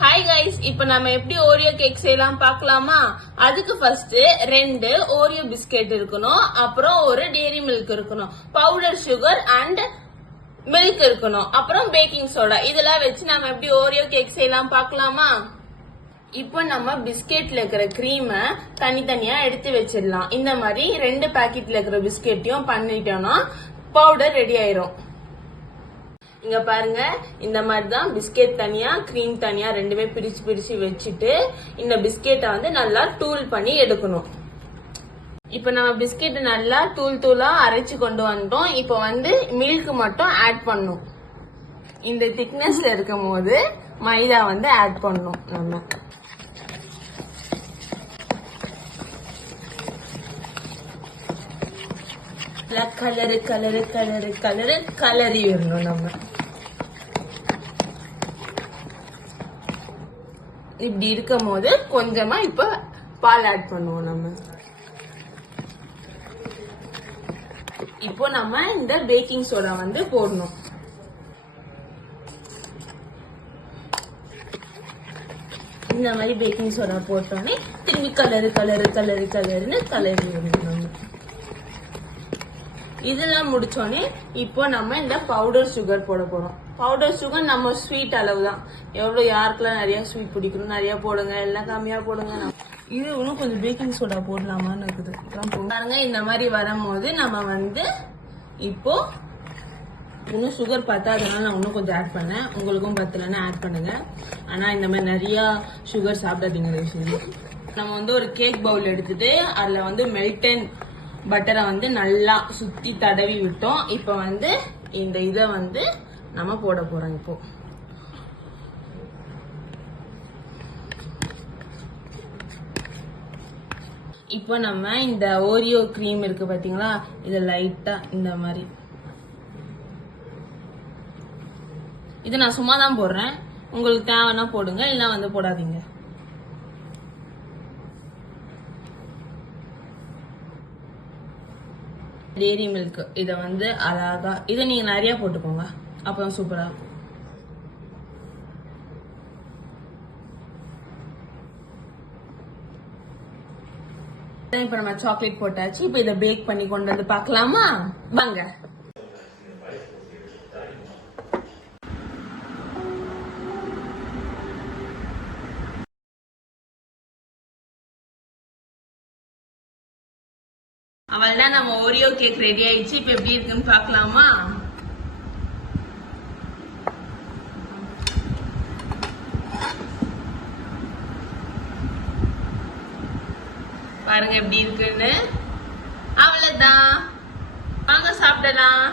Hi guys, இப்ப நம்ம எப்படி ஓரியோ கேக் செய்யலாம் பார்க்கலாமா? அதுக்கு ஃபர்ஸ்ட் 2 ஓரியோ பிஸ்கெட் இருக்கணும், அப்புறம் ஒரு டெய்ரி மில்க் இருக்கணும், பவுடர் சுகர் அண்ட் மில்க் இருக்கணும், அப்புறம் பேக்கிங் சோடா. இதெல்லாம் வச்சு நம்ம எப்படி ஓரியோ கேக் செய்யலாம் பார்க்கலாமா? இப்போ நம்ம பிஸ்கெட்ல இருக்கிற கிரீமை தனித்தனியா எடுத்து வச்சிடலாம். இந்த மாதிரி 2 பாக்கெட்ல இருக்கிற பிஸ்கெட்டையும் பண்ணிட்டோம்னா பவுடர் ரெடி ஆயிரும். இங்க பாருங்க, இந்த மாதிரி தான் பிஸ்கெட் தனியா கிரீம் தனியா ரெண்டுமே பிரிச்சு வச்சுட்டு இந்த பிஸ்கெட்டை வந்து நல்லா தூள் பண்ணி எடுக்கணும். இப்ப நம்ம பிஸ்கெட் நல்லா தூளா அரைச்சு கொண்டு வந்துட்டோம். இப்ப வந்து மில்க் மட்டும் ஆட் பண்ணும். இந்த திக்னஸ்ல இருக்கும் போது மைதா வந்து ஆட் பண்ணும். நம்ம கலரி வரணும். நம்ம இப்படி இருக்கும் போது கொஞ்சமா இப்ப பால் ஆட் பண்ணுவோம். நம்ம இப்போ நம்ம இந்த பேக்கிங் சோடா வந்து போடணும். இந்த மாதிரி பேக்கிங் சோடா போட்டோன்னே திரும்பி கலருன்னு கலரி வரணும். இதெல்லாம் முடிச்சோடனே இப்போ நம்ம இந்த பவுடர் சுகர் போட போறோம். பவுடர் சுகர் நம்ம ஸ்வீட் அளவு தான். எவ்வளவு யாருக்கெல்லாம் நிறைய ஸ்வீட் பிடிக்கணும் நிறைய போடுங்க, எல்லாம் கம்மியா போடுங்க. இது இன்னும் கொஞ்சம் பேக்கிங் சோடா போடலாமான்னு இருக்குது. பாருங்க, இந்த மாதிரி வரும்போது நம்ம வந்து இப்போ இன்னும் சுகர் பத்தாதனால நான் இன்னும் கொஞ்சம் ஆட் பண்ணேன். உங்களுக்கும் பத்தலன்னா ஆட் பண்ணுங்க. ஆனா இந்த மாதிரி நிறைய சுகர் சாப்பிடாதீங்க. நம்ம வந்து ஒரு கேக் பவுல் எடுத்துட்டு அதுல வந்து மெல்டன் பட்டரை வந்து நல்லா சுத்தி தடவி விட்டோம். இப்ப வந்து இந்த இதை வந்து நம்ம போட போறோம். இப்போ நம்ம இந்த ஓரியோ கிரீம் இருக்கு பாத்தீங்களா, இத லைட்டா இந்த மாதிரி, இது நான் சும்மா தான் போடுறேன். உங்களுக்கு தேவைன்னா போடுங்க, இல்ல வந்து போடாதீங்க. டெய்ரி மில்க் இத வந்து அழகா, இதை நீங்க நிறைய போட்டுக்கோங்க, அப்பதான் சூப்பரா. இப்ப நம்ம சாக்லேட் போட்டாச்சு. இப்ப இதை பேக் பண்ணி கொண்டு வந்து பார்க்கலாமா? வாங்க. அவள்தான் நம்ம ஓரியோ கேக் ரெடி ஆயிடுச்சு. இப்ப எப்படி இருக்குன்னு பாக்கலாமா? பாருங்க எப்படி இருக்குன்னு. அவ்வளவுதான், வாங்க சாப்பிடலாம்.